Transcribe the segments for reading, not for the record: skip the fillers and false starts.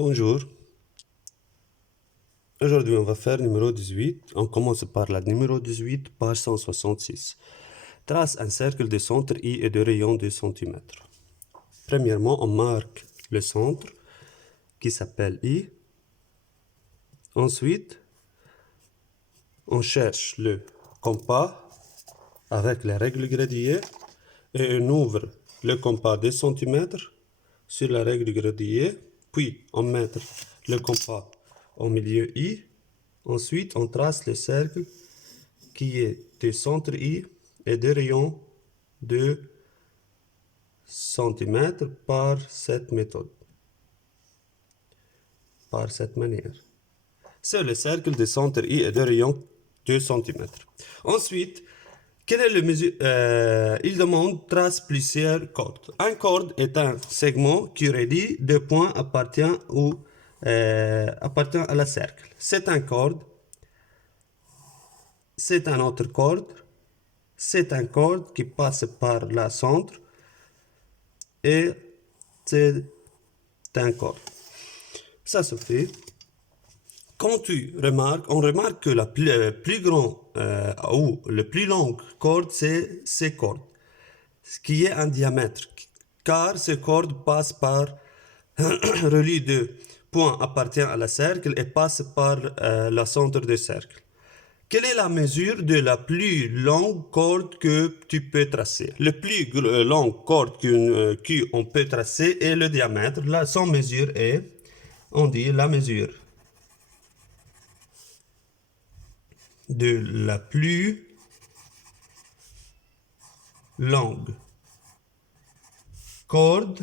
Bonjour, aujourd'hui on va faire numéro 18. On commence par la numéro 18, page 166. Trace un cercle de centre I et de rayon 2 cm. Premièrement, on marque le centre qui s'appelle I. Ensuite, on cherche le compas avec les règles gradient et on ouvre le compas 2 cm sur la règle gradient. Puis, on met le compas au milieu I. Ensuite, on trace le cercle qui est du centre I et de rayon de centimètres par cette méthode, par cette manière. C'est le cercle de centre I et de rayon 2 cm. Ensuite, quelle est le mesure il demande trace plusieurs cordes. Un corde est un segment qui relie deux points appartient à la cercle. C'est un corde. C'est un autre corde. C'est un corde qui passe par le centre. Et c'est un corde. Ça se fait. Quand on remarque que la plus grande ou le plus longue corde, c'est ces cordes, ce qui est un diamètre, car ces cordes passent par relie de points appartient à la cercle et passe par le centre du cercle. Quelle est la mesure de la plus longue corde que tu peux tracer? Le plus longue corde qu'on peut tracer est le diamètre. Là, son mesure est, on dit la mesure de la plus longue corde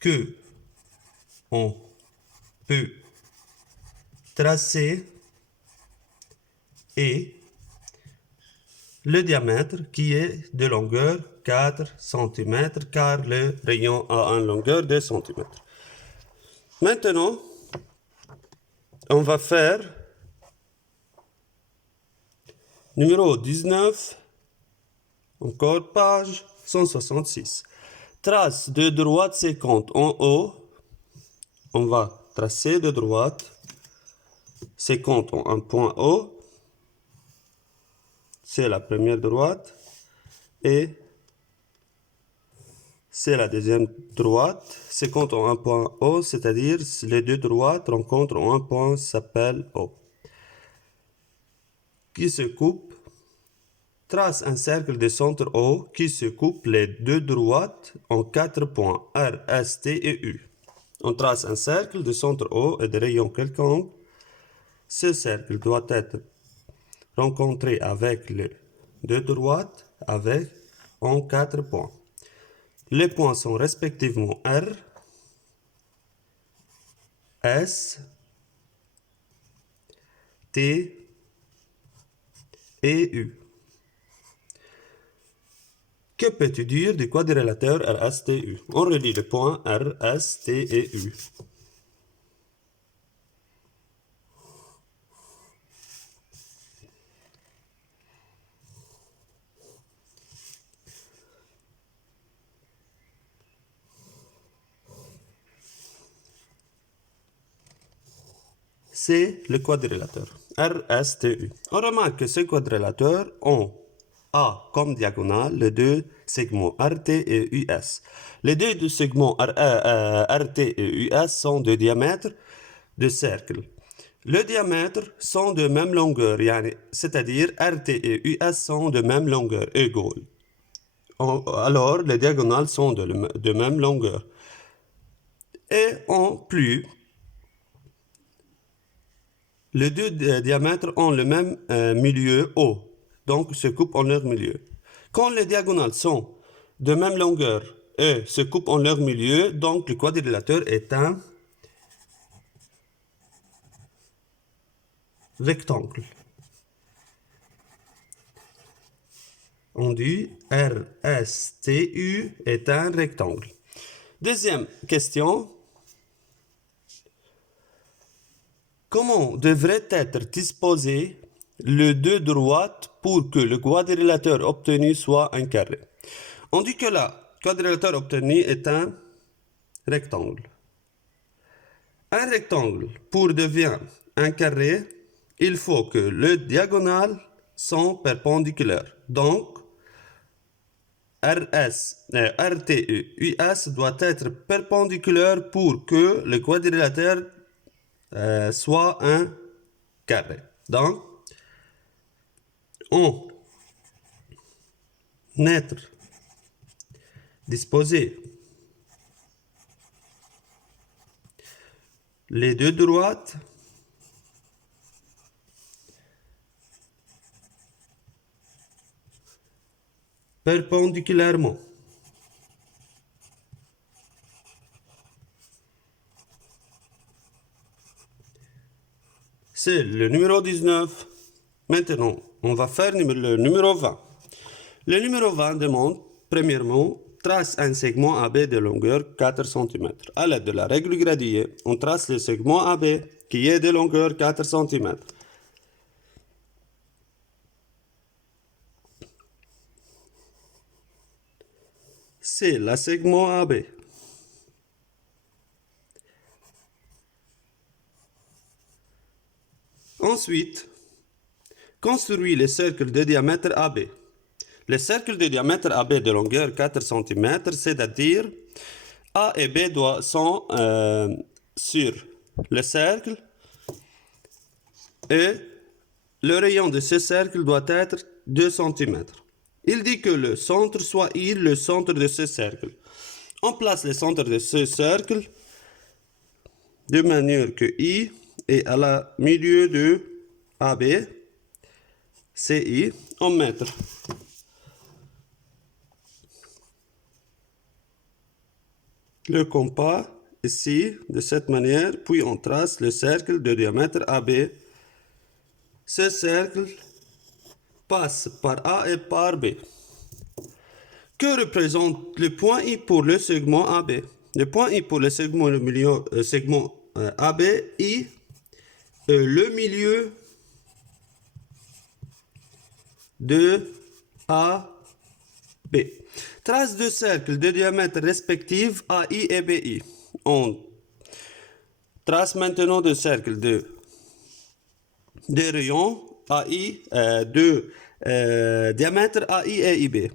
que on peut tracer et le diamètre qui est de longueur 4 cm car le rayon a une longueur de cm. Maintenant, on va faire numéro 19, encore page 166. Trace de droite 50 en haut. On va tracer de droite 50 en un point haut. C'est la première droite. Et c'est la deuxième droite. 50 en un point haut, c'est-à-dire les deux droites rencontrent en un point s'appelle O. Qui se coupe. Trace un cercle de centre O qui se coupe les deux droites en 4 points R, S, T et U. On trace un cercle de centre O et de rayon quelconque. Ce cercle doit être rencontré avec les deux droites avec en 4 points. Les points sont respectivement R, S, T et U. Que peux-tu dire du quadrilatère RSTU? On relie les points R, S, T et U. C'est le quadrilatère RSTU. On remarque que ce quadrilatère ont A comme diagonale les deux segments RT et US. Les deux segments RT et US sont de diamètre de cercle. Le diamètre sont de même longueur, c'est-à-dire RT et US sont de même longueur égale. Alors, les diagonales sont de même longueur. Et en plus, les deux diamètres ont le même milieu O, donc se coupent en leur milieu. Quand les diagonales sont de même longueur et se coupent en leur milieu, donc le quadrilatère est un rectangle. On dit RSTU est un rectangle. Deuxième question. Comment devrait être disposé les deux droites pour que le quadrilatère obtenu soit un carré? On dit que le quadrilatère obtenu est un rectangle. Un rectangle, pour devenir un carré, il faut que les diagonales sont perpendiculaires. Donc, RTE, US doit être perpendiculaire pour que le quadrilatère soit un carré. Donc, on être disposé les deux droites perpendiculairement. C'est le numéro 19. Maintenant, on va faire le numéro 20. Le numéro 20 demande, premièrement, trace un segment AB de longueur 4 cm. À l'aide de la règle graduée, on trace le segment AB qui est de longueur 4 cm. C'est le segment AB. Ensuite, construis le cercle de diamètre AB. Le cercle de diamètre AB de longueur 4 cm, c'est-à-dire A et B sont sur le cercle et le rayon de ce cercle doit être 2 cm. Il dit que le centre soit I, le centre de ce cercle. On place le centre de ce cercle de manière que I est à la milieu de AB, CI, en mètres. Le compas ici, de cette manière, puis on trace le cercle de diamètre AB. Ce cercle passe par A et par B. Que représente le point I pour le segment AB? Le point I pour le segment AB, I est le milieu de AB. Trace deux cercles de diamètre respectifs AI et BI. On trace maintenant deux cercles de rayons AI, de diamètre AI et IB.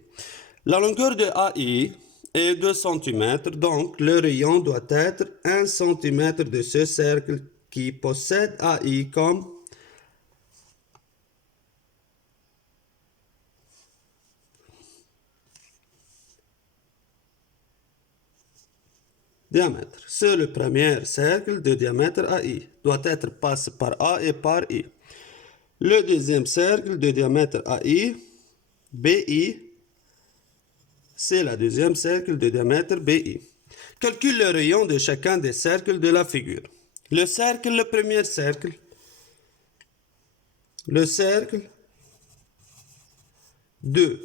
La longueur de AI est 2 cm, donc le rayon doit être 1 cm de ce cercle qui possède AI comme diamètre. C'est le premier cercle de diamètre AI. Doit être passé par A et par I. Le deuxième cercle de diamètre AI, BI, c'est le deuxième cercle de diamètre BI. Calcule le rayon de chacun des cercles de la figure. Le premier cercle, le cercle de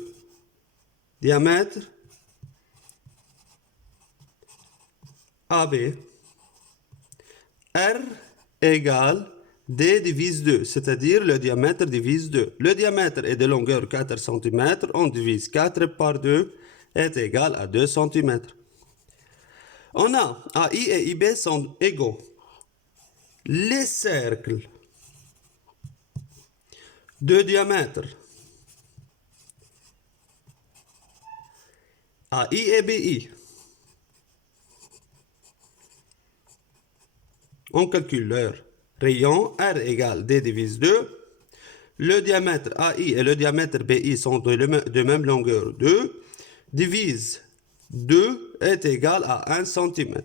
diamètre AB, R égale D divise 2, c'est-à-dire le diamètre divise 2. Le diamètre est de longueur 4 cm, on divise 4 par 2, est égal à 2 cm. On a AI et IB sont égaux. Les cercles de diamètre AI et BI, on calcule leur rayon, R égale D divise 2. Le diamètre AI et le diamètre BI sont de même longueur 2. Divise 2 est égal à 1 cm.